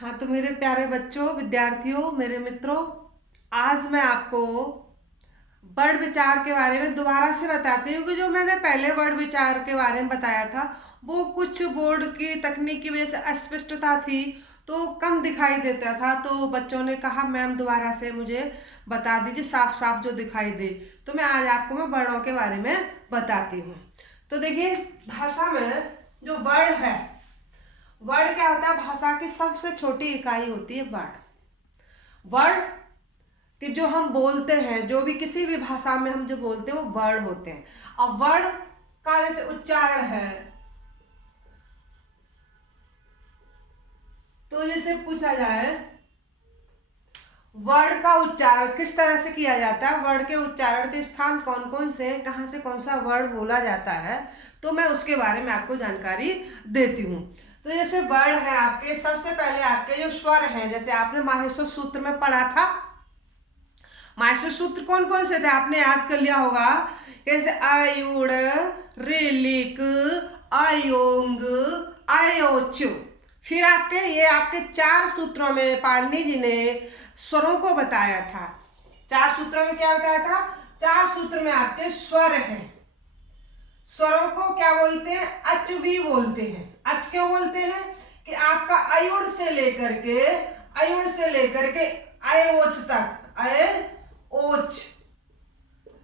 हाँ, तो मेरे प्यारे बच्चों, विद्यार्थियों, मेरे मित्रों, आज मैं आपको वर्ण विचार के बारे में दोबारा से बताती हूँ कि जो मैंने पहले वर्ण विचार के बारे में बताया था वो कुछ बोर्ड की तकनीक की वजह से अस्पष्टता थी, तो कम दिखाई देता था। तो बच्चों ने कहा मैम दोबारा से मुझे बता दीजिए साफ साफ जो दिखाई दे। तो मैं आज आपको मैं वर्णों के बारे में बताती हूँ। तो देखिए, भाषा में जो वर्ण है, वर्ण क्या होता है? भाषा की सबसे छोटी इकाई होती है वर्ण। वर्ण कि जो हम बोलते हैं, जो भी किसी भी भाषा में हम जो बोलते हैं वो वर्ण होते हैं। अब वर्ण का जैसे उच्चारण है, तो जैसे पूछा जाए वर्ण का उच्चारण किस तरह से किया जाता है, वर्ण के उच्चारण के स्थान कौन कौन से हैं, कहाँ से कौन सा वर्ण बोला जाता है, तो मैं उसके बारे में आपको जानकारी देती हूँ। तो जैसे वर्ण है आपके, सबसे पहले आपके जो स्वर हैं, जैसे आपने माहेश्वर सूत्र में पढ़ा था। माहेश्वर सूत्र कौन कौन से थे आपने याद कर लिया होगा। जैसे आयुड़, रेलिक, आयोंग, आयोच। फिर आपके ये आपके चार सूत्रों में पाणिनि जी ने स्वरों को बताया था। चार सूत्रों में क्या बताया था? चार सूत्र में आपके स्वर हैं। स्वरों को क्या बोलते हैं? अच भी बोलते हैं। अच क्यों बोलते हैं? कि आपका अयुड़ से लेकर के अयोच तक, अयोच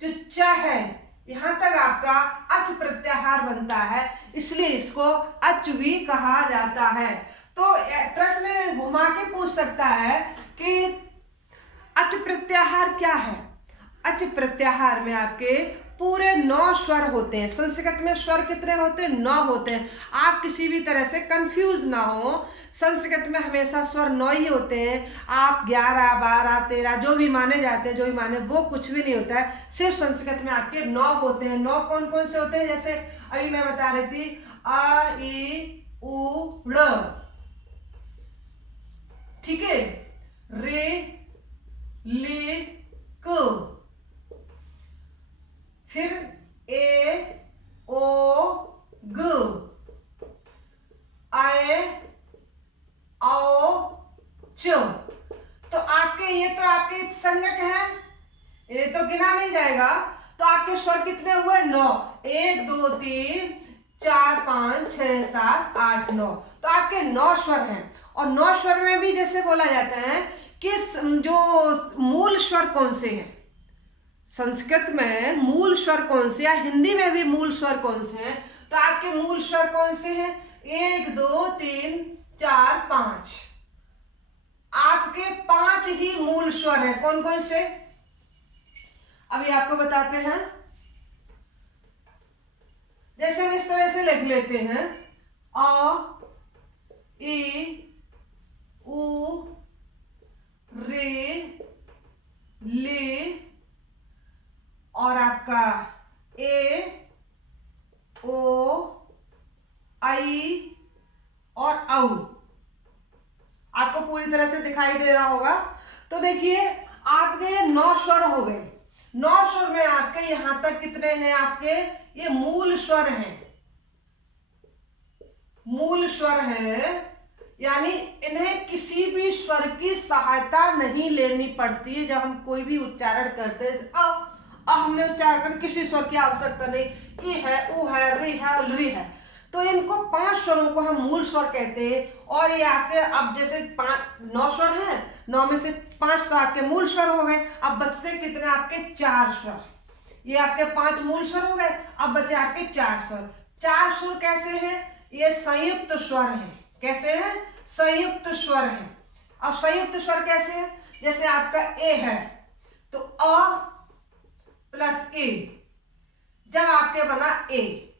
जो च है यहां तक आपका अच प्रत्याहार बनता है, इसलिए इसको अच भी कहा जाता है। तो प्रश्न घुमा के पूछ सकता है कि अच प्रत्याहार क्या है? अच प्रत्याहार में आपके पूरे 9 स्वर होते हैं। संस्कृत में स्वर कितने होते हैं? 9 होते हैं। आप किसी भी तरह से कंफ्यूज ना हो, संस्कृत में हमेशा स्वर 9 ही होते हैं। आप 11, 12, 13 जो भी माने जाते हैं, जो भी माने, वो कुछ भी नहीं होता है। सिर्फ संस्कृत में आपके 9 होते हैं। 9 कौन कौन से होते हैं? जैसे अभी मैं बता रही थी, अ, ई, उ, ड़, ठीक है, रे, ले, क, फिर ए, ओ, ग, आए, आओ, च। तो आपके ये तो आपके संज्ञक है, ये तो गिना नहीं जाएगा। तो आपके स्वर कितने हुए? 9। 1, 2, 3, 4, 5, 6, 7, 8, 9। तो आपके 9 स्वर हैं। और 9 स्वर में भी जैसे बोला जाता है कि जो मूल स्वर कौन से हैं, संस्कृत में मूल स्वर कौन से, या हिंदी में भी मूल स्वर कौन से हैं, तो आपके मूल स्वर कौन से हैं? 1, 2, 3, 4, 5। आपके 5 ही मूल स्वर हैं। कौन कौन से? अभी आपको बताते हैं। जैसे हम इस तरह से लिख लेते हैं, अ, ई, उ, रे, ले, और आपका ए, ओ, आई और औ। आपको पूरी तरह से दिखाई दे रहा होगा। तो देखिए, आपके ये 9 स्वर हो गए। 9 स्वर में आपके यहां तक कितने हैं? आपके ये मूल स्वर हैं। मूल स्वर है, यानी इन्हें किसी भी स्वर की सहायता नहीं लेनी पड़ती है। जब हम कोई भी उच्चारण करते हैं, हमने उच्चारण कर, किसी स्वर की आवश्यकता नहीं। ई है, उ है, री है और लुई है। तो इनको 5 स्वरों को हम मूल स्वर कहते हैं। और ये आपके अब जैसे 9 स्वर हैं, 9 में से 5 तो आपके मूल स्वर हो गए। अब बचते कितने? आपके 4 स्वर। ये आपके 5 मूल स्वर हो गए, अब बचे आपके 4 स्वर। 4 स्वर कैसे हैं? ये संयुक्त स्वर है। कैसे है? संयुक्त स्वर है। अब संयुक्त स्वर कैसे है? जैसे आपका ए है, तो अ प्लस ए, जब आपके बना ए,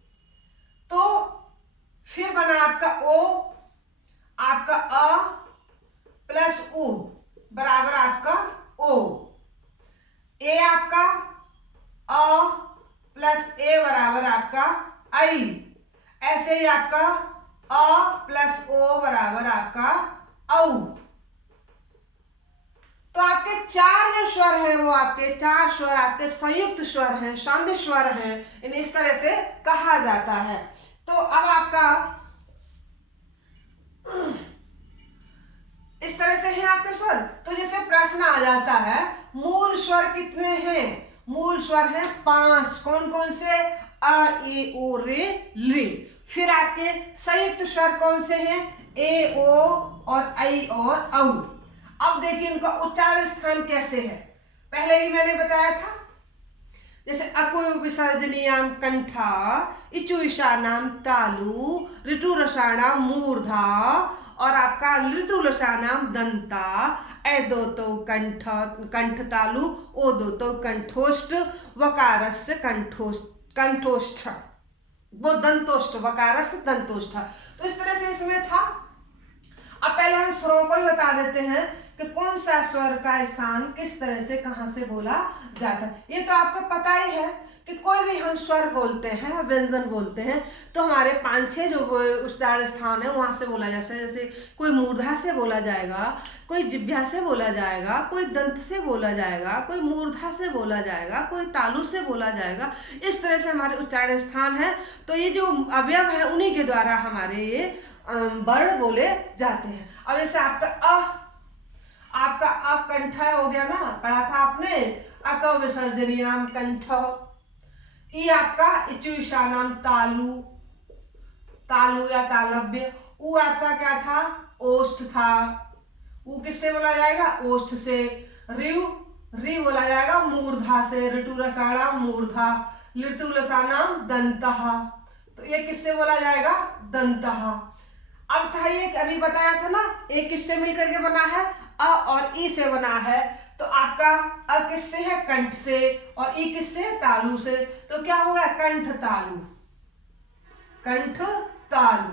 तो फिर बना आपका ओ, आपका अ प्लस उ बराबर आपका ओ। ए आपका अ प्लस ए बराबर आपका आई। ऐसे ही आपका अ प्लस ओ बराबर आपका औ। तो आपके 4 जो स्वर हैं वो आपके 4 स्वर आपके संयुक्त स्वर हैं, संधि स्वर हैं। इन्हें इस तरह से कहा जाता है। तो अब आपका प्रश्न आ जाता है मूल स्वर कितने हैं? मूल स्वर हैं 5। कौन कौन से? अ, ए, ओ, रे, रे। फिर आपके संयुक्त स्वर कौन से हैं? ए, ओ और ऐ और औ। अब देखिए इनका उच्चारण स्थान कैसे है, पहले भी मैंने बताया था। जैसे अको विसर्जनीयाम कंठा, इचु ईशानाम तालु, ऋतु रसाणाम मूर्धा और आपका ऋतु रसानाम दंता, ऐ दो तो कंठ कंठ तालु, ओ दो तो कंठोष्ठ, वकारस्य कंठोष्ठ, वो दंतोष्ठ, वकारस्य दंतोष्ठ। तो इस तरह से इसमें था। अब पहले हम स्वरों को ही बता देते हैं कि कौन सा स्वर का स्थान किस तरह से कहां से बोला जाता है। ये तो आपको पता ही है कि कोई भी हम स्वर बोलते हैं, व्यंजन बोलते हैं, तो हमारे 5-6 जो उच्चारण स्थान है वहां से बोला जाता है। जैसे कोई मूर्धा से बोला जाएगा, कोई जिह्वा से बोला जाएगा, कोई दंत से बोला जाएगा, कोई मूर्धा से बोला जाएगा, कोई तालु से बोला जाएगा। इस तरह से हमारे उच्चारण स्थान है। तो ये जो अवयव है उन्हीं के द्वारा हमारे ये वर्ण बोले जाते हैं। अब जैसे आपका अकंठ हो गया ना, पढ़ा था आपने, अक विसर्जनीयाम कंठ। ई आपका इचु ईशानाम तालु, तालु या तालव्य। ऊ आपका क्या था? ओष्ठ था। ऊ किससे बोला जाएगा? ओष्ठ से। री बोला जाएगा मूर्धा से, ऋतु रसाणाम मूर्धा, ऋतु रसानाम दंतः। तो ये किससे बोला जाएगा? दंतः। अब था ये अभी बताया था ना, एक किससे मिलकर के बना है? अ और ई से बना है। तो आपका अ किससे है? कंठ से, और ई किससे? तालु से। तो क्या होगा? कंठ तालु, कंठ तालु।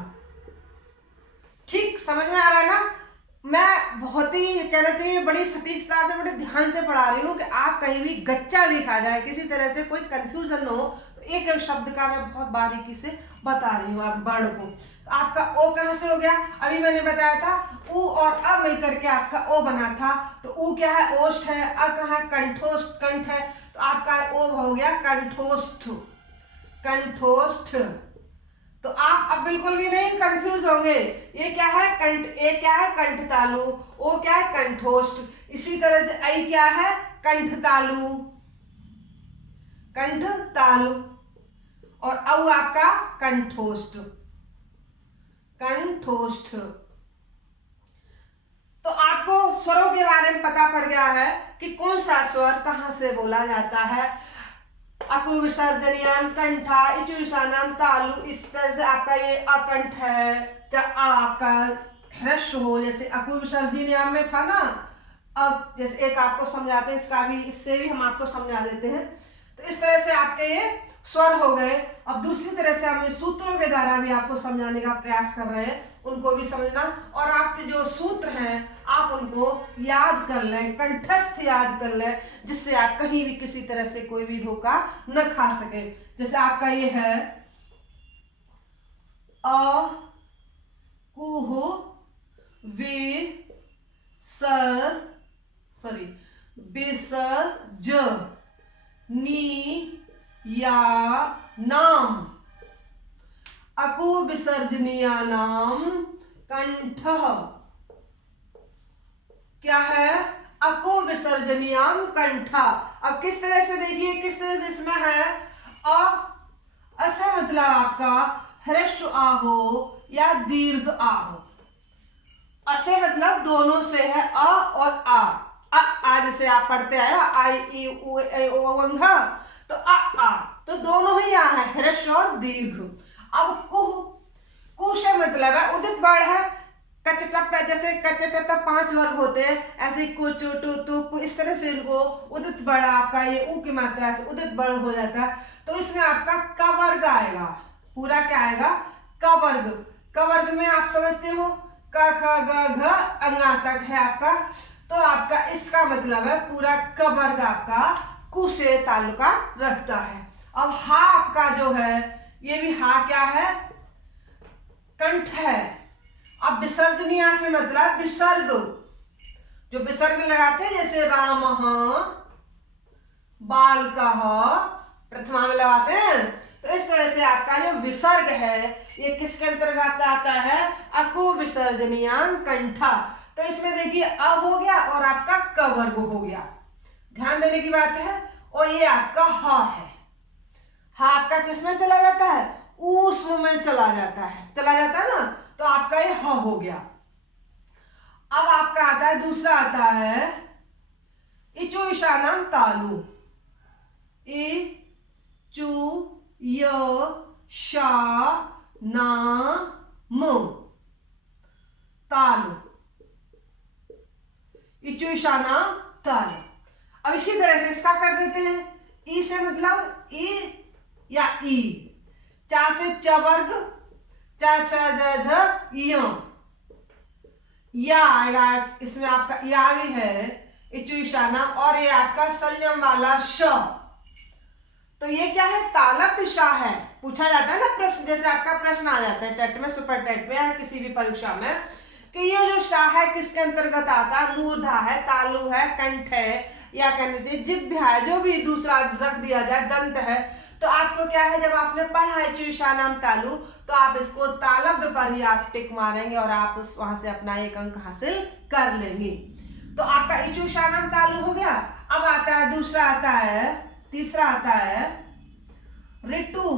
ठीक समझ में आ रहा है ना? मैं बहुत ही कहना चाहिए बड़ी सटीकता से, बड़े ध्यान से पढ़ा रही हूँ कि आप कहीं भी गच्चा लिखा जाए, किसी तरह से कोई कंफ्यूजन न हो। तो एक एक शब्द का मैं बहुत बारीकी से बता रही हूँ आप वर्ण को। तो आपका ओ कहां से हो गया? अभी मैंने बताया था ऊ और अ मिलकर के आपका ओ बना था। तो ऊ क्या है? ओष्ठ है। अ कहां? कंठोष्ठ, कंठ है। तो आपका ओ हो गया कंठोष्ठ, कंठोष्ठ। तो आप अब बिल्कुल भी नहीं कंफ्यूज होंगे। ये क्या है? कंठ। ए क्या है? कंठ तालु। ओ क्या है? कंठोष्ठ। इसी तरह से ऐ क्या है? कंठ तालु, कंठ तालु। और औ आपका कंठोष्ठ, कंठोष्ठ। तो आपको स्वरों के बारे में पता पड़ गया है कि कौन सा स्वर कहां से बोला जाता है। अकु विसर्जनीयाम कंठा, इचु ईशानाम तालु। इस तरह से आपका ये अकंठ है। आपका ह्रस्व हो, जैसे अकु विसर्जनीयाम में था ना। अब जैसे एक आपको समझाते हैं, इसका भी, इससे भी हम आपको समझा देते हैं। तो इस तरह से आपके ये स्वर हो गए। अब दूसरी तरह से हम सूत्रों के द्वारा भी आपको समझाने का प्रयास कर रहे हैं, उनको भी समझना। और आपके जो सूत्र हैं आप उनको याद कर लें, कंठस्थ याद कर लें, जिससे आप कहीं भी किसी तरह से कोई भी धोखा न खा सके। जैसे आपका ये है अ कुहु विसर्ज नी या नाम। अकु विसर्जनीयानाम कंठ क्या है? अकु विसर्जनीयाम कंठा। अब किस तरह से देखिए, किस तरह से इसमें है असे मतलब आपका ह्रस्व आ हो या दीर्घ आ हो। असे मतलब दोनों से है अ और आ जैसे आप पढ़ते आए आई ई उ ए ओ अंघा, तो आ तो दोनों ही आ है, ह्रस्व और दीर्घ। अब कु से मतलब है उदित वर्ण है। कच टप, जैसे कच टप 5 वर्ग होते हैं, ऐसे कुच टू तु, इस तरह से इनको उदित वर्ण आपका ये ऊ की मात्रा से उदित वर्ण हो जाता है। तो इसमें आपका क वर्ग आएगा। पूरा क्या आएगा? क वर्ग। क वर्ग में आप समझते हो क ख ग घ अंगा तक है आपका। तो आपका इसका मतलब है पूरा क वर्ग आपका कु से ताल्लुका रखता है। अब हा आपका जो है, ये भी हा क्या है? कंठ है। अब विसर्जनीय से मतलब विसर्ग, जो विसर्ग लगाते हैं, जैसे राम बालकः प्रथमा में लगाते हैं। तो इस तरह से आपका जो विसर्ग है ये किसके अंतर्गत आता है? अकु विसर्जनीयाम कंठा। तो इसमें देखिए अ हो गया और आपका क वर्ग हो गया। ध्यान देने की बात है। और ये आपका ह है। ह आपका किस में चला जाता है? ऊष्म में चला जाता है ना, तो आपका ये ह हो गया। अब आपका आता है दूसरा, आता है इचु ईशानम तालु। इ चू य शा ना म तालु। इचु ईशाना तालु। अब इसी तरह से इसका कर देते हैं। ई से मतलब ई या ई, चा से च वर्ग, चा छ ज झ य, या आएगा इसमें आपका या भी है इचु ईशाना, और ये आपका संयम वाला श। तो ये क्या है? तालव्य श है। पूछा जाता है ना प्रश्न, जैसे आपका प्रश्न आ जाता है टेट में, सुपर टेट में या किसी भी परीक्षा में, कि ये जो श है किसके अंतर्गत आता है? मूर्धा है, तालु है, कंठ है, या कहने चाहिए जिभ्या है, जो भी दूसरा रख दिया जाए, दंत है। तो आपको क्या है, जब आपने पढ़ा है इचु ईशानम तालु, तो आप इसको तालव्य पर ही आप टिक मारेंगे और आप वहां से अपना एक अंक हासिल कर लेंगे। तो आपका इचु ईशानम तालु हो गया। अब आता है दूसरा, आता है तीसरा, आता है ऋतु।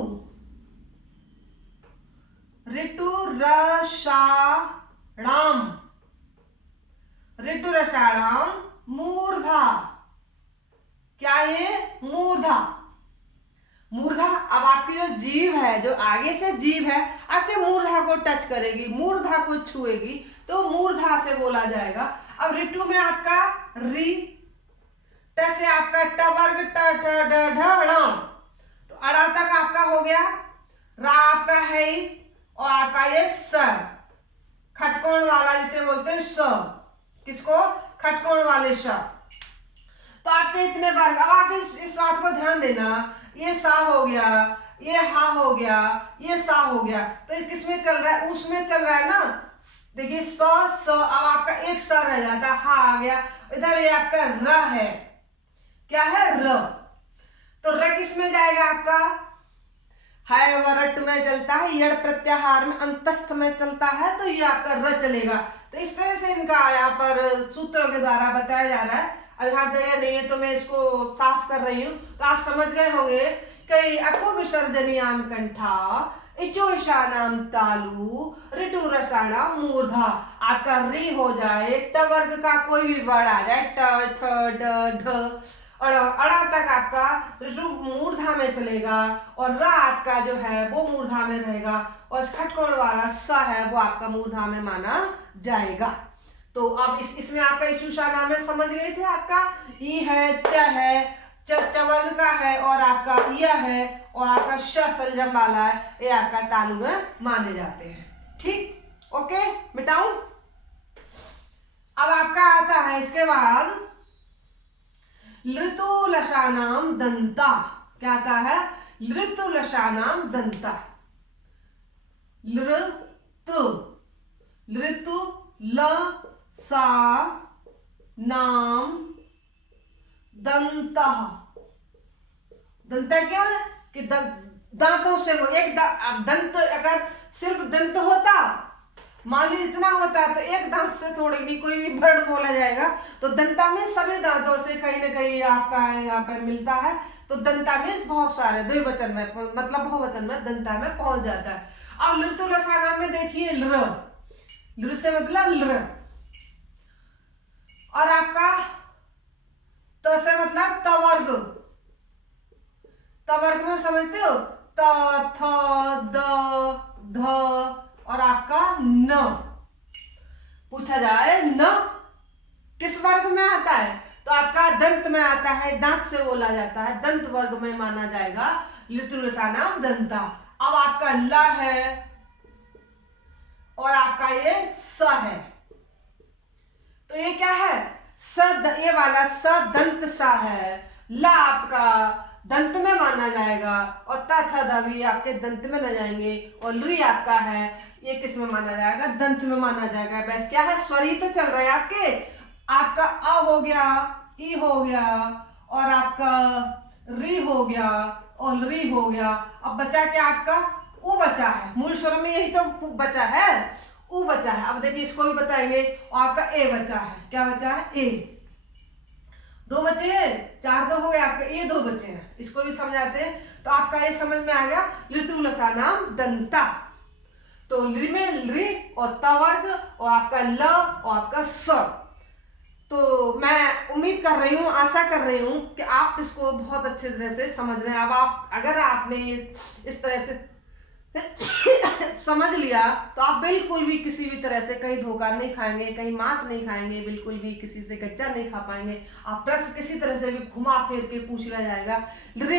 ऋतु रसाणाम। ऋतु रसाणाम मूर्धा। क्या ये? मूर्धा। मूर्धा। अब आपकी जो जीभ है, जो आगे से जीभ है, आपके मूर्धा को टच करेगी, मूर्धा को छुएगी, तो मूर्धा से बोला जाएगा। अब ऋतु में आपका री, ट से आपका ट वर्ग, ट ठ ड ढ ण, तो अड़ा तक आपका हो गया। रा आपका है, और आपका ये स, खटकोण वाला जिसे बोलते हैं स। किसको? खटकोण वाले श। तो आपके इतने वर्ग। अब आप इस बात को ध्यान देना, ये सा हो गया, ये हा हो गया, ये सा हो गया, तो ये किसमें चल रहा है? उसमें चल रहा है ना। देखिए स स, अब आपका एक स रह जाता है, हा आ गया। इधर ये आपका र है। क्या है? र। तो र किस में जाएगा आपका? है वरट में चलता है, यड़ प्रत्याहार में अंतस्थ में चलता है, तो ये आपका र चलेगा। तो इस तरह से इनका यहाँ पर सूत्रों के द्वारा बताया जा रहा है। अब यहाँ जगह नहीं है तो मैं इसको साफ कर रही हूँ, तो आप समझ गए होंगे कि अको विसर्जनीयाम कंठा, इचो ईशानाम तालु, ऋतु रसाणाम मूर्धा। आपका री हो जाए, ट वर्ग का कोई भी वर्ड आ जाए, ट थ ड ढ अड़ा तक आपका ऋतु मूर्धा में चलेगा, और र आपका जो है वो मूर्धा में रहेगा, और खटकोण वाला स है वो आपका मूर्धा में माना जाएगा। तो अब इसमें आपका इचु ईशाना में समझ गए थे। आपका ई है, च है, च वर्ग का है, और आपका य है, और आपका श संयम वाला है, ये आपका तालु में माने जाते हैं। ठीक, ओके, मिटाऊं। अब आपका आता है इसके बाद ऋतु लशानाम दंता। क्या आता है? ऋतु लशानाम दंता। ऋतु ल सा नाम दंता। दंता क्या है? कि दांतों से वो एक दंत, अगर सिर्फ दंत होता, मान लीजिए इतना होता, तो एक दांत से थोड़ी नहीं कोई भी वर्ड बोला जाएगा। तो दंता में सभी दांतों से कहीं ना कहीं आपका यहाँ पे मिलता है। तो दंता में बहुत सारे द्विवचन में, मतलब बहुवचन में दंता में पहुंच जाता है। अब ऋतु रसानाम में देखिए लृ, लृ से मतलब लृ, और आपका त से मतलब तवर्ग। तवर्ग में समझते हो? त थ द ध, और आपका न। पूछा जाए न किस वर्ग में आता है, तो आपका दंत में आता है, दांत से बोला जाता है, दंत वर्ग में माना जाएगा ऋतु रसानाम दंता। अब आपका ल है, और आपका ये स है, तो ये क्या है? ये वाला स दंत सा है। ला आपका दंत में माना जाएगा, और ता था दा भी आपके दंत में न जाएंगे, और लुई आपका है, ये किस में माना जाएगा? दंत में माना जाएगा। बस क्या है? स्वर ही तो चल रहा है आपके। आपका अ हो गया, ई हो गया, और आपका री हो गया, और री हो गया। अब बचा क्या आपका? उ बचा है। मूल स्वर में यही तो बचा है, ऊ बचा है। अब देखिए इसको भी बताएंगे। और आपका ए बचा है, क्या बचा है, ए। दो बचे हैं, 4 दो हो गए आपके, ये 2 बचे हैं, इसको भी समझाते हैं। तो आपका ये समझ में आ गया, ऋतु लसानाम दंता। तो लि में रि और त वर्ग और आपका ल और आपका स। तो मैं उम्मीद कर रही हूँ, आशा कर रही हूँ कि आप इसको बहुत अच्छे तरह से समझ रहे हैं। अब आप अगर आपने इस तरह से समझ लिया तो आप बिल्कुल भी किसी भी तरह से कहीं धोखा नहीं खाएंगे, कहीं मात नहीं खाएंगे, बिल्कुल भी किसी से कच्चा नहीं खा पाएंगे। आप प्रश्न किसी तरह से भी घुमा फिर के पूछ लिया जाएगा।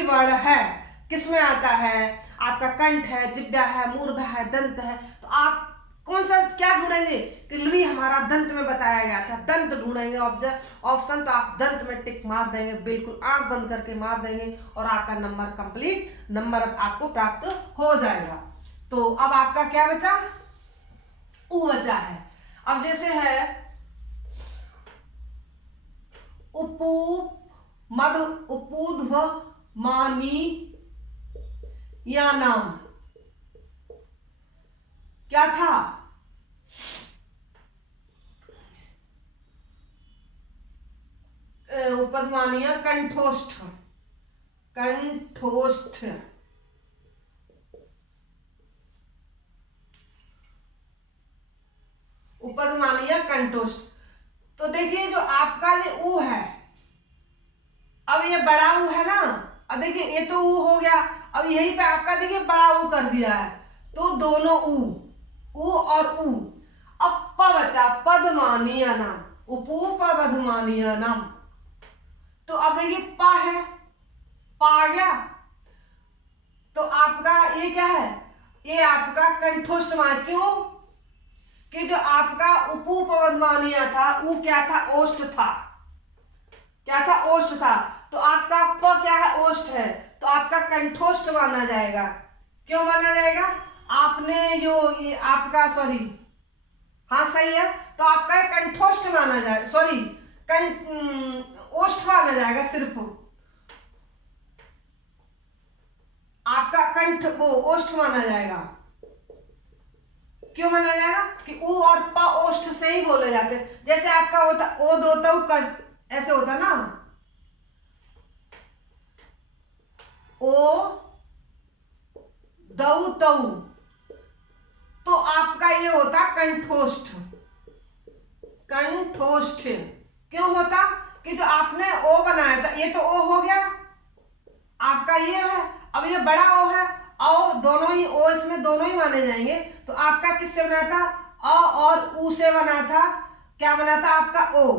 वर्ण है किसमें आता है, आपका कंठ है, जिह्वा है, मूर्धा है, दंत है। तो आप कौन सा क्या ढूंढेंगे कि लि हमारा दंत में बताया गया था, दंत ढूंढेंगे ऑप्शन। तो आप दंत में टिक मार देंगे, बिल्कुल आंख बंद करके मार देंगे और आपका नंबर कंप्लीट, नंबर आपको प्राप्त हो जाएगा। तो अब आपका क्या बचा, ऊ बचा है। अब जैसे है उपू मध उपूध्व मानी या नाम, क्या था, उपध्मानीय कंठोष्ठ, कंठोष्ठ। उपध्मानीय कंठोष्ठ। तो देखिए जो आपका ये ऊ है, अब ये बड़ा ऊ है ना, अब देखिए ये तो ऊ हो गया, अब यहीं पे आपका देखिए बड़ा ऊ कर दिया है। तो दोनों ऊ और ऊ। अब प बचा, पद्मानीय नाम, उपू पद्मानीय नाम। तो अब देखिए प है, प आ गया। तो आपका ये क्या है, ये आपका कंठोष्ठ मान, क्यों कि जो आपका उपू पद्मानीय था वो क्या था, ओष्ठ था, क्या था, ओष्ठ था। तो आपका प क्या है, ओष्ठ है, तो आपका कंठोष्ठ माना जाएगा। क्यों माना जाएगा, आपने जो ये आपका सॉरी, हाँ सही है, तो आपका कंठोष्ठ माना जाए, सॉरी ओष्ठ माना जाएगा, सिर्फ आपका कंठ वो ओष्ठ माना जाएगा। क्यों माना जाएगा कि ऊ और प ओष्ठ से ही बोले जाते। जैसे आपका होता ओ दो तऊ का, ऐसे होता ना, ओ दऊ तऊ, तो आपका ये होता कंठोष्ठ, कंठोष्ठ। क्यों होता कि जो आपने ओ बनाया था, ये तो ओ हो गया आपका, ये है, अब ये बड़ा ओ है, औ दोनों ही ओ, इसमें दोनों ही माने जाएंगे। तो आपका किससे बना था, अ और ऊ से बना था, क्या बना था आपका ओ।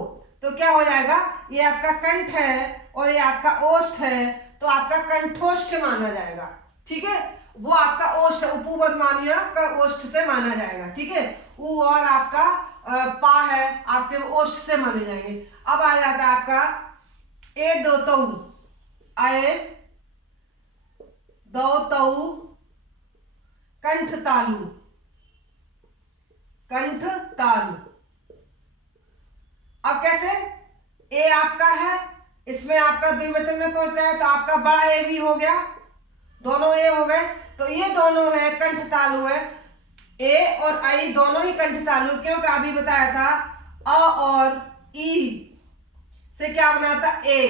तो क्या हो जाएगा, ये आपका कंठ है और ये आपका ओष्ठ है, तो आपका कंठोष्ठ माना जाएगा। ठीक है, वो आपका ओष्ठ, उपपद्मानीय का ओष्ठ से माना जाएगा। ठीक है, ऊ और आपका पा है आपके ओष्ठ से माने जाएंगे। अब आ जाता है आपका ए दो तऊ, आए दो तऊ कंठ तालु, कंठ तालु। अब कैसे, ए आपका है, इसमें आपका द्विवचन में पहुंच रहा है, तो आपका बड़ा ए भी हो गया, दोनों ए हो गए। तो ये दोनों है कंठ तालु है, ए और आई दोनों ही कंठ तालु। क्योंकि अभी बताया था अ और ई से क्या बना था, ए,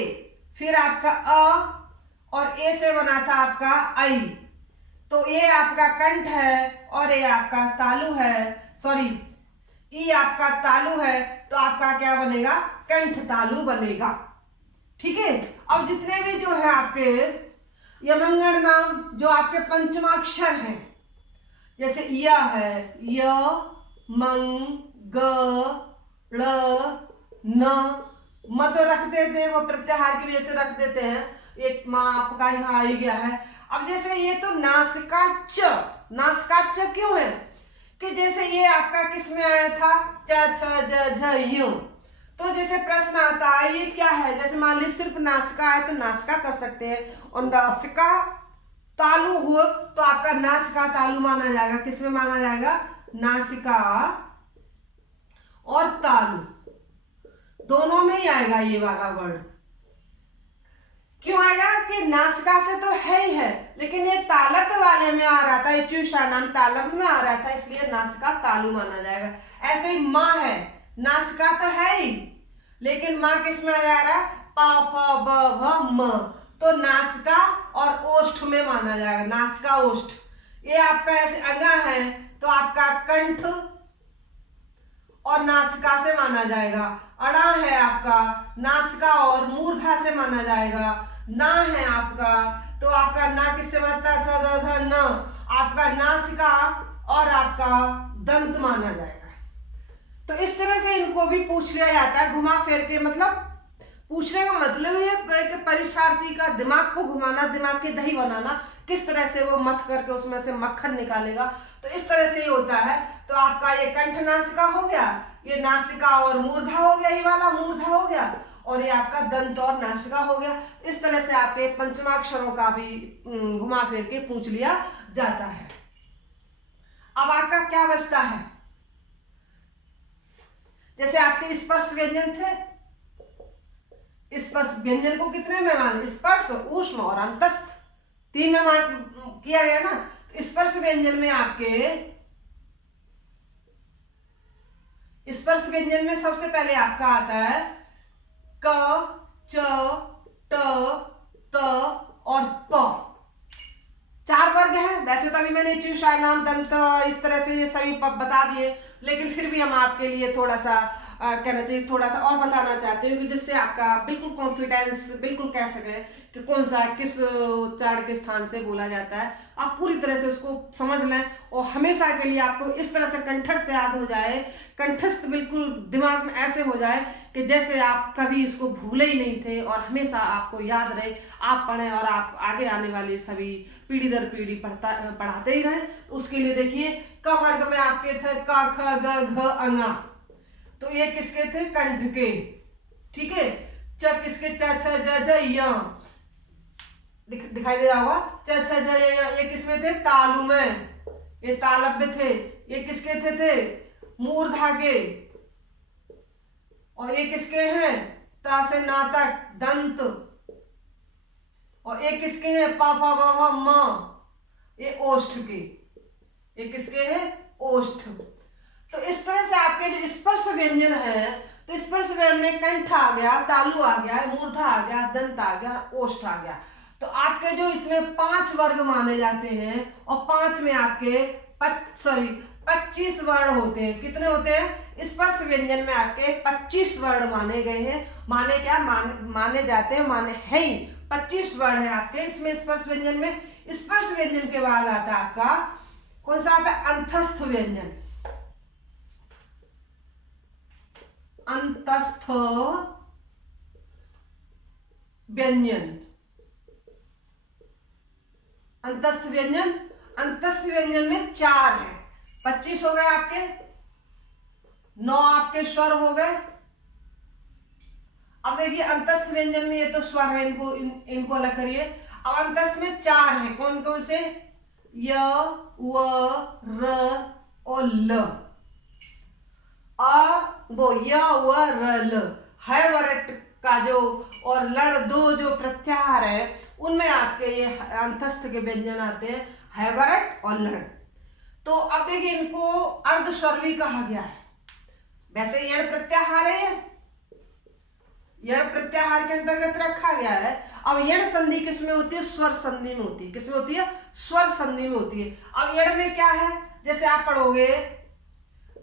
फिर आपका अ और ए से बना था आपका आई। तो ये आपका कंठ है और ये आपका तालु है, सॉरी ई आपका तालु है, तो आपका क्या बनेगा, कंठ तालु बनेगा। ठीक है, अब जितने भी जो है आपके यमंगल नाम, जो आपके पंचमाक्षर हैं, जैसे य है, य मंग ग ड़ न, म तो रख देते हैं, वो प्रत्याहार की वजह से रख देते हैं, एक माँ आपका यहाँ आ गया है। अब जैसे ये तो नासिका च, नासिका च क्यों है कि जैसे ये आपका किस में आया था, च छ ज झ यूं। तो जैसे प्रश्न आता है ये क्या है, जैसे मान लीजिए सिर्फ नासिका है तो नासिका कर सकते हैं, और नासिका तालु हो तो आपका नासिका तालु माना जाएगा। किसमें माना जाएगा, नासिका और तालु दोनों में ही आएगा ये वाला वर्ड। क्यों आएगा कि नासिका से तो है ही है, लेकिन ये तालब वाले में आ रहा था, ये चूषा नाम तालब में आ रहा था, इसलिए नासिका तालु माना जाएगा। ऐसे ही माँ है, नासिका तो है ही, लेकिन माँ किस में आ जा रहा है, प फ ब भ म, तो नासिका और ओष्ठ में माना जाएगा, नासिका ओष्ठ। ये आपका ऐसे अंगा है तो आपका कंठ और नासिका से माना जाएगा। अड़ा है आपका नासिका और मूर्धा से माना जाएगा। ना है आपका तो आपका ना किससे बनता था न, आपका नासिका और आपका दंत माना जाएगा। तो इस तरह से इनको भी पूछ लिया जाता है घुमा फिर के, मतलब पूछने का मतलब ये है कि परीक्षार्थी का दिमाग को घुमाना, दिमाग की दही बनाना, किस तरह से वो मथ करके उसमें से मक्खन निकालेगा। तो इस तरह से ही होता है। तो आपका ये कंठ नासिका हो गया, ये नासिका और मूर्धा हो गया, ये वाला मूर्धा हो गया, और ये आपका दंत और नासिका हो गया। इस तरह से आपके पंचमाक्षरों का भी घुमा फिर के पूछ लिया जाता है। अब आपका क्या बचता है, जैसे आपके स्पर्श व्यंजन थे, स्पर्श व्यंजन को कितने में मान, स्पर्श, ऊष्म और अंतस्थ, 3 में मान किया गया ना। तो स्पर्श व्यंजन में आपके, स्पर्श व्यंजन में सबसे पहले आपका आता है क, च, ट, त और प। 4 वर्ग है। वैसे तो अभी मैंने चूषा नाम दंत इस तरह से ये सभी बता दिए, लेकिन फिर भी हम आपके लिए थोड़ा सा कहना चाहिए, थोड़ा सा और बताना चाहते हैं, जिससे आपका बिल्कुल कॉन्फिडेंस बिल्कुल कह सके कि कौन सा किस उच्चारण के स्थान से बोला जाता है। आप पूरी तरह से उसको समझ लें और हमेशा के लिए आपको इस तरह से कंठस्थ याद हो जाए, कंठस्थ बिल्कुल दिमाग में ऐसे हो जाए कि जैसे आप कभी इसको भूले ही नहीं थे और हमेशा आपको याद रहे, आप पढ़ें और आप आगे आने वाली सभी पीढ़ी दर पीढ़ी पढ़ाते ही रहें। उसके लिए देखिए क वर्ग में आपके थे क, ख, ग, घ, अंगा, तो ये किसके थे, कंठ के, ठीक है। च किसके, च, छ, ज, ज, य, दिखाई दे रहा होगा, च, छ, ज, य, ये किसमें थे, तालु में, ये तालब में थे। ये किसके थे मूर्धा के, और ये किसके हैं, ता से ना तक, दंत, और ये किसके हैं, पा फा वा वा म, ये ओष्ठ के, ये किसके हैं, ओष्ठ। तो इस तरह से आपके जो स्पर्श व्यंजन है, तो स्पर्श व्यंजन में कंठ आ गया, तालु आ गया, मूर्धा आ गया, दंत आ गया, ओष्ठ आ गया। तो आपके जो इसमें 5 वर्ग माने जाते हैं, और 5 में आपके 25 वर्ण होते हैं। कितने होते हैं, स्पर्श व्यंजन में आपके 25 वर्ण माने गए हैं। माने क्या, माने जाते हैं, माने है ही 25 वर्ण है आपके इसमें स्पर्श व्यंजन में। स्पर्श व्यंजन के बाद आता है आपका कौन सा आता है, अंतस्थ व्यंजन। अंतस्थ व्यंजन, अंतस्थ व्यंजन, अंतस्थ व्यंजन में 4 है। 25 हो गए आपके, 9 आपके स्वर हो गए। अब देखिए अंतस्थ व्यंजन में ये तो स्वर है, इनको अलग करिए। अब अंतस्थ में 4 है, कौन कौन से, य, व, र और ल। वो य, व, र, ल है वरट का जो, और लड़ 2 जो प्रत्याहार है, उनमें आपके ये अंतस्थ के व्यंजन आते हैं, हैवरट और लड़। तो अब देखिए इनको अर्धस्वरवी कहा गया है। वैसे यण प्रत्याहार है, यण प्रत्याहार के अंतर्गत रखा गया है। अब यण संधि किसमें होती है, स्वर संधि में होती है। किसमें होती है, स्वर संधि में होती है। अब यण में क्या है, जैसे आप पढ़ोगे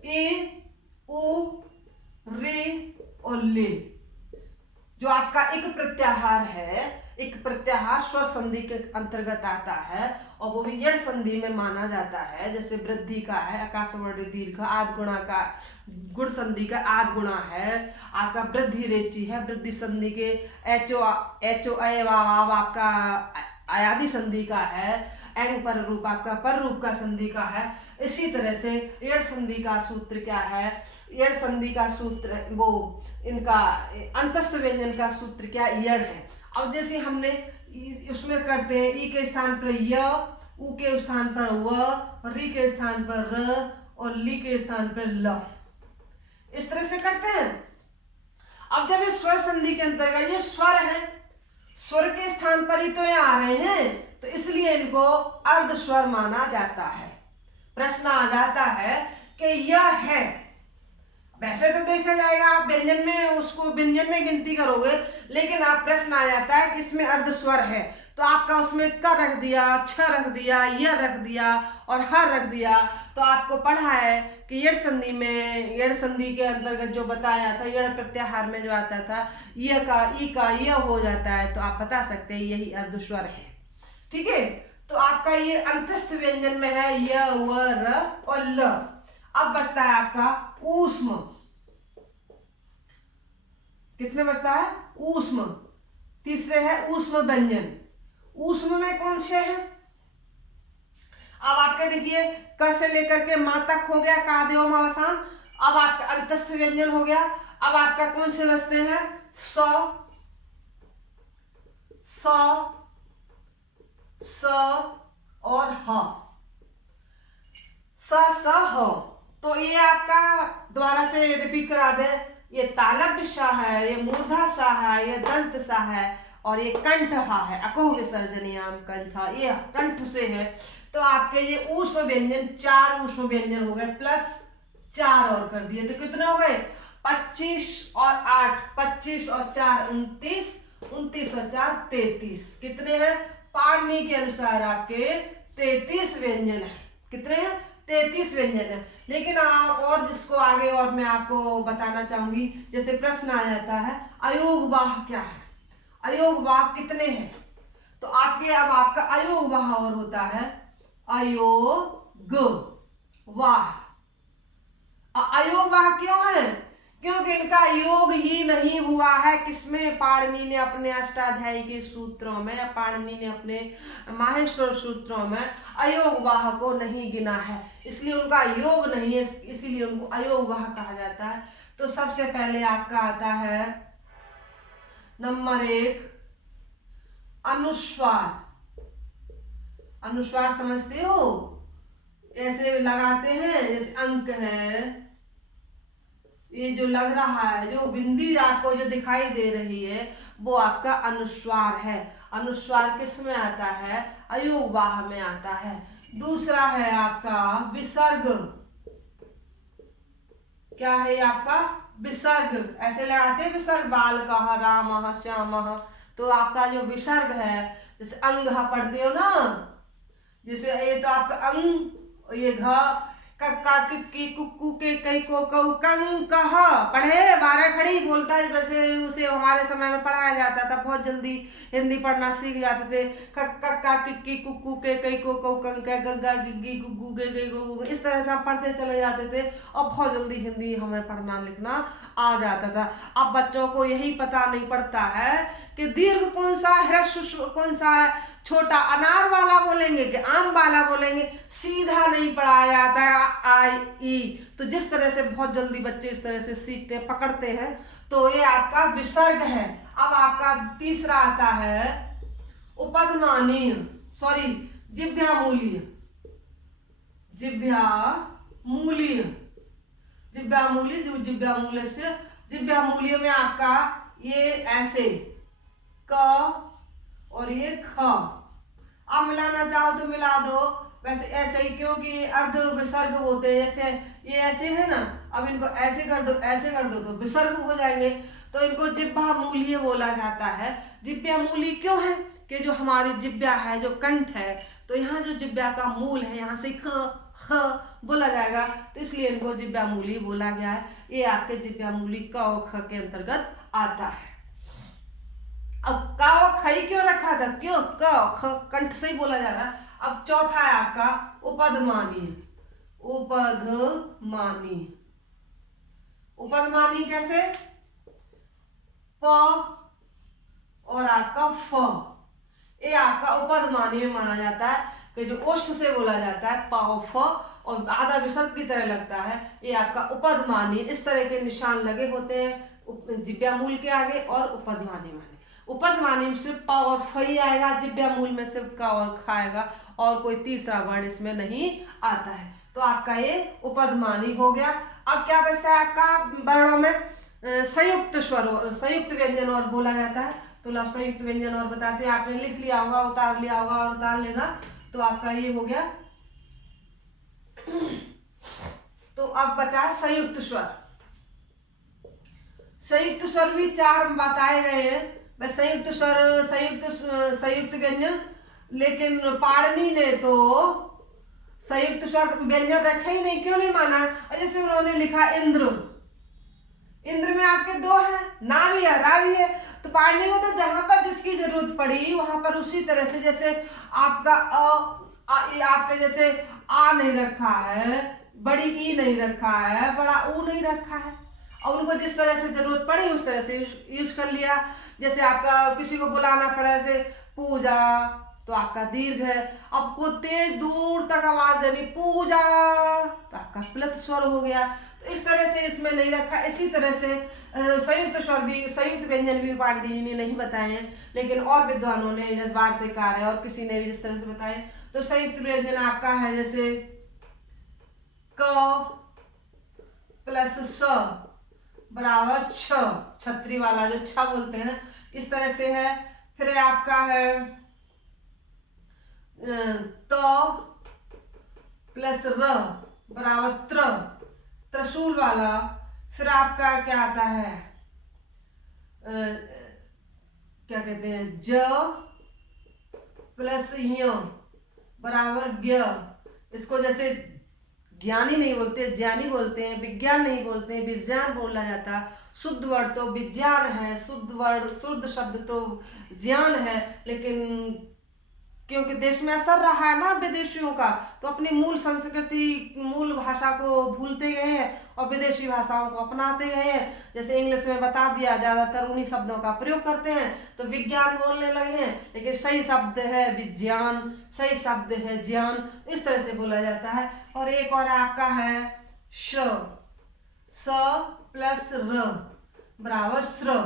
ए, उ, रे और ले, जो आपका एक प्रत्याहार है, एक प्रत्याहार स्वर संधि के अंतर्गत आता है, और वो भी यण संधि में माना जाता है। जैसे वृद्धि का है आकाशवर्ण दीर्घ, आद गुणा का, गुण संधि का आद गुणा है आपका, वृद्धि रेची है, वृद्धि संधि के एचो अय वाव आपका आयादी संधि का है, एंग पर रूप आपका पर रूप का संधि का है। इसी तरह से यण संधि का सूत्र क्या है, यण संधि का सूत्र वो इनका अंतस्थ व्यंजन का सूत्र क्या, यण है। अब जैसे हमने उसमें करते हैं, ई के स्थान पर य, उ के स्थान पर व, री के स्थान पर र और ली के स्थान पर ल, इस तरह से करते हैं। अब जब ये स्वर संधि के अंतर्गत, ये स्वर है, स्वर के स्थान पर ही तो ये आ रहे हैं, तो इसलिए इनको अर्ध स्वर माना जाता है। प्रश्न आ जाता है कि यह है, वैसे तो देखा जाएगा आप व्यंजन में उसको व्यंजन में गिनती करोगे, लेकिन आप प्रश्न आ जाता है कि इसमें अर्ध स्वर है, तो आपका उसमें क रख दिया, छ रख दिया, य रख दिया और ह रख दिया। तो आपको पढ़ा है कि यड़ संधि में, यड़ संधि के अंतर्गत जो बताया था, यड़ प्रत्याहार में जो आता था य का ई का य हो जाता है, तो आप बता सकते हैं यही अर्ध स्वर है। ठीक है, तो आपका ये अंतस्थ व्यंजन में है य व र और ल। अब बचता है आपका ऊष्म। कितने बचता है? ऊष्म। तीसरे है ऊष्म व्यंजन। ऊष्म में कौन से हैं? अब आपके देखिए क से लेकर के मा तक हो गया, का देव मावसान। अब आपका अंतस्थ व्यंजन हो गया। अब आपका कौन से बचते हैं? स, स और ह। स ह। तो ये आपका दोबारा से रिपीट करा दे, ये तालव्य सा है, ये मूर्धा सा है, ये दंत सा है और ये कंठ हा है। अको विसर्जनीयाम कंठा, ये कंठ से है। तो आपके ये ऊष्म व्यंजन, 4 ऊष्म व्यंजन हो गए, प्लस 4 और कर दिए, तो कितने हो गए? 25 और 8, 25 और 4 29, 29 और 4 33। कितने हैं? पाणिनि के अनुसार आपके 33 व्यंजन है। कितने हैं? 33 व्यंजन है। लेकिन और जिसको आगे और मैं आपको बताना चाहूंगी, जैसे प्रश्न आ जाता है अयोग वाह क्या है, अयोग वाह कितने हैं, तो आपके अब आपका अयोग वाह और होता है अयोग वाह। अयोग वाह क्यों है? क्योंकि इनका योग ही नहीं हुआ है किसमें? पाणिनि ने अपने अष्टाध्यायी के सूत्रों में, पाणिनि ने अपने माहेश्वर सूत्रों में अयोग वाह को नहीं गिना है, इसलिए उनका योग नहीं है, इसीलिए उनको अयोग वाह कहा जाता है। तो सबसे पहले आपका आता है नंबर 1 अनुस्वार। अनुस्वार समझते हो? ऐसे लगाते हैं, जैसे अंक है, ये जो लग रहा है, जो बिंदी आपको जो दिखाई दे रही है, वो आपका अनुस्वार है। अनुस्वार किस में आता है? अयोग वाह में आता है। दूसरा है आपका विसर्ग। क्या है आपका? विसर्ग। ऐसे लगाते हैं विसर्ग, बाल का राम श्याम, तो आपका जो विसर्ग है, जैसे अंग पढ़ते हो ना, जैसे ये तो आपका अंग, ये घ, कक्का किक्की कुक्कू के कई को कऊ कंग कह पढ़े, 12 खड़ी बोलता है, वैसे उसे हमारे समय में पढ़ाया जाता था, बहुत जल्दी हिंदी पढ़ना सीख जाते थे। कक्का किक्की कुक्कू के कई को कऊ कंग के गग्गा गिग्गी गुग्गू गे गे गुग्गू, इस तरह से हम पढ़ते चले जाते थे और बहुत जल्दी हिंदी हमें पढ़ना लिखना आ जाता था। अब बच्चों को यही पता नहीं पड़ता है कि दीर्घ कौन सा, ह्रस्व कौन सा है, छोटा अनार वाला बोलेंगे कि आम वाला बोलेंगे, सीधा नहीं पढ़ाया जाता है आई ई। तो जिस तरह से बहुत जल्दी बच्चे इस तरह से सीखते पकड़ते हैं, तो ये आपका विसर्ग है। अब आपका तीसरा आता है उपधमानीय, सॉरी जिह्वामूलीय। जिह्वामूलीय, जिह्वामूलीय, जो जिह्वामूल्य से, जिह्वामूलीय में आपका ये ऐसे क और ये ख। आप मिलाना चाहो तो मिला दो, वैसे ऐसे ही, क्योंकि अर्ध विसर्ग होते हैं, जैसे ये ऐसे है ना, अब इनको ऐसे कर दो, ऐसे कर दो तो विसर्ग हो जाएंगे, तो इनको जिह्वामूलीय बोला जाता है। जिह्वामूलीय क्यों है? कि जो हमारी जिह्वा है, जो कंठ है, तो यहाँ जो जिह्वा का मूल है, यहाँ से ख बोला जाएगा, तो इसलिए इनको जिह्वामूलीय बोला गया है। ये आपके जिह्वामूलीय क और ख के अंतर्गत आता है। अब का और खई क्यों रखा था? क्यों? क ख कंठ से ही बोला जा रहा है। अब चौथा है आपका उपधमानीय। उपधमानीय, उपधमानीय कैसे? प और आपका फ, ये आपका उपधमानीय में माना जाता है, कि जो ओष्ठ से बोला जाता है, प और फ और आधा विसर्ग की तरह लगता है, ये आपका उपधमानीय। इस तरह के निशान लगे होते हैं जिह्वामूल के आगे और उपधमानीय में। उपधमानीय में सिर्फ प और फ ही आएगा, जिह्वामूल में सिर्फ क और ख आएगा, और कोई तीसरा वर्ण इसमें नहीं आता है। तो आपका ये उपधमानीय हो गया। अब क्या बचता है आपका वर्णों में? संयुक्त स्वर, संयुक्त व्यंजन और बोला जाता है। तो लो संयुक्त व्यंजन और बताते हैं। आपने लिख लिया होगा, उतार लिया होगा और उतार लेना। तो आपका ये हो गया। तो अब बचा है संयुक्त स्वर। संयुक्त स्वर भी 4 बताए गए हैं। मैं संयुक्त स्वर, संयुक्त व्यंजन, लेकिन पाणिनि ने तो संयुक्त स्वर व्यंजन रखे ही नहीं। क्यों नहीं माना? जैसे उन्होंने लिखा इंद्र, इंद्र में आपके 2 है, ना भी है, रा भी है। तो पाणिनि को तो जहां पर जिसकी जरूरत पड़ी वहां पर उसी तरह से, जैसे आपका आपके जैसे आ नहीं रखा है, बड़ी ई नहीं रखा है, बड़ा ऊ नहीं रखा है, और उनको जिस तरह से जरूरत पड़ी उस तरह से यूज कर लिया। जैसे आपका किसी को बुलाना पड़ा, जैसे पूजा, तो आपका दीर्घ है। आपको तेज दूर तक आवाज देनी, पूजा, तो आपका प्लत स्वर हो गया। तो इस तरह से इसमें नहीं रखा। इसी तरह से संयुक्त स्वर भी, संयुक्त व्यंजन भी पाणिनि ने नहीं बताए हैं, लेकिन और विद्वानों ने, जज्बातिकार है और किसी ने भी जिस तरह से बताए। तो संयुक्त व्यंजन आपका है जैसे क प्लस स बराबर छ, छतरी वाला जो छ बोलते हैं, इस तरह से है। फिर आपका है त प्लस र बराबर त्र, त्रिशूल वाला। फिर आपका क्या आता है, क्या कहते हैं, ज प्लस य बराबर ज्ञ। इसको जैसे ज्ञानी नहीं बोलते, ज्ञानी बोलते हैं, विज्ञान नहीं बोलते हैं, विज्ञान बोला जाता। शुद्ध वर्ड तो विज्ञान है, शुद्ध वर्ड, शुद्ध शब्द तो ज्ञान है। लेकिन क्योंकि देश में असर रहा है ना विदेशियों का, तो अपनी मूल संस्कृति, मूल भाषा को भूलते गए हैं और विदेशी भाषाओं को अपनाते गए हैं। जैसे इंग्लिश में बता दिया, ज्यादातर उन्हीं शब्दों का प्रयोग करते हैं, तो विज्ञान बोलने लगे हैं। लेकिन सही शब्द है विज्ञान, सही शब्द है ज्ञान, इस तरह से बोला जाता है। और एक और आपका है श, स प्लस र बराबर श्र।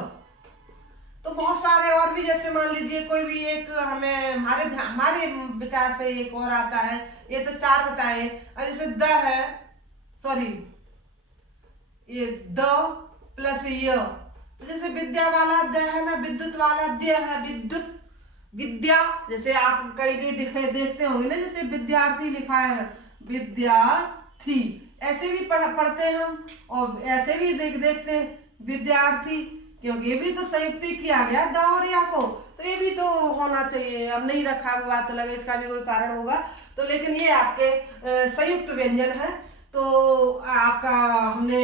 तो बहुत सारे और भी, जैसे मान लीजिए कोई भी एक हमें हमारे विचार से एक और आता है। ये तो 4 बताए। और जैसे द है, सॉरी, ये द प्लस य, तो जैसे विद्या वाला द है ना, विद्युत वाला द है, विद्युत, विद्या। जैसे आप कहीं देखते होंगे ना, जैसे विद्यार्थी लिखा है, विद्यार्थी, ऐसे भी पढ़ते हैं हम, और ऐसे भी देखते हैं विद्यार्थी, क्योंकि ये भी तो संयुक्त किया गया द और या को, तो ये भी तो होना चाहिए। अब नहीं रखा, बात अलग है, इसका भी कोई कारण होगा। तो लेकिन ये आपके संयुक्त व्यंजन है। तो आपका हमने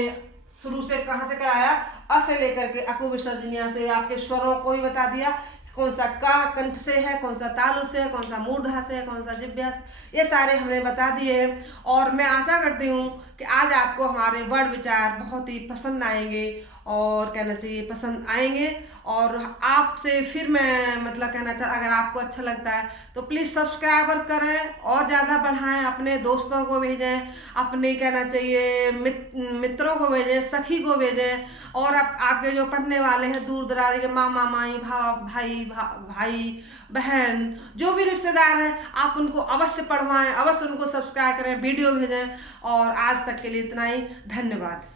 शुरू से कहाँ से कराया, अ से लेकर के अकु विसर्जनिया से आपके स्वरों को ही बता दिया, कौन सा का कंठ से है, कौन सा तालु से है, कौन सा मूर्धा से है, कौन सा जिह्वा से, ये सारे हमने बता दिए। और मैं आशा करती हूँ कि आज आपको हमारे वर्ड विचार बहुत ही पसंद आएंगे, और कहना चाहिए पसंद आएंगे। और आपसे फिर मैं मतलब कहना चाह, अगर आपको अच्छा लगता है तो प्लीज़ सब्सक्राइबर करें और ज़्यादा बढ़ाएं, अपने दोस्तों को भेजें, अपने कहना चाहिए मित्रों को भेजें, सखी को भेजें। और आपके जो पढ़ने वाले हैं दूर दराज के, मामा माई, भाई बहन, जो भी रिश्तेदार हैं, आप उनको अवश्य पढ़वाएं, अवश्य उनको सब्सक्राइब करें, वीडियो भेजें। और आज तक के लिए इतना ही, धन्यवाद।